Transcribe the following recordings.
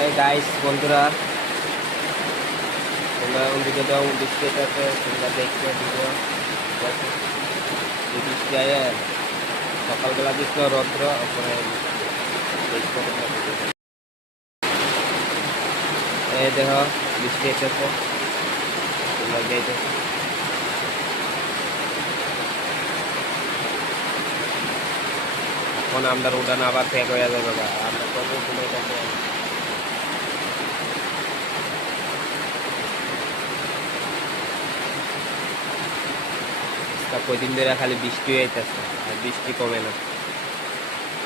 এই গাইস বন্ধুরা, তোমরা ওদিকে দাও, বৃষ্টি আছে, তোমরা দেখছো ভিডিও। এই বৃষ্টি আয়ে সকালবেলা দিচ্ছিল রৌদ্র, তারপরে দেখছো তোমরা video। এই দেখো বৃষ্টি এসেছে, তোমরা যাইতেছো। এখন আমরা উড়ান আবার ফেক হয়ে যাবে, বাবা আমরা কত সময় থাকবে। কয়দিন ধরে খালি বৃষ্টি হইতেছে আর বৃষ্টি কমে না।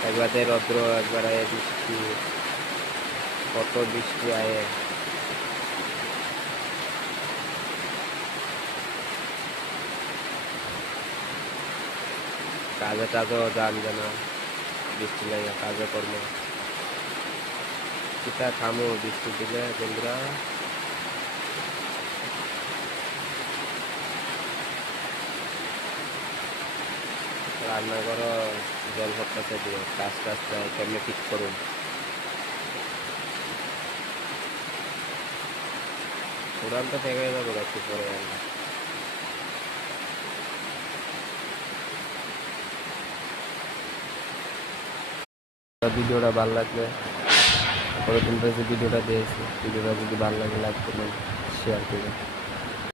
একবারে রৌদ্র, একবারে বৃষ্টি, কত বৃষ্টি আয়ে। কাজে টাজেও যান জানা, বৃষ্টি লাগে কাজে কর্ম কিতা খামো বৃষ্টি দিলে বন্ধুরা। রান্না করো, জল ভরটাতে দিও, কাজ টাজটা কেমনি ঠিক করুন। উড়ান তো থেকে যাবো একটু পরে। ভিডিওটা ভালো লাগলে তারপরে তোমরা যে ভিডিওটা দিয়েছি, ভিডিওটা যদি ভালো লাগে লাইক করবেন, শেয়ার করবেন।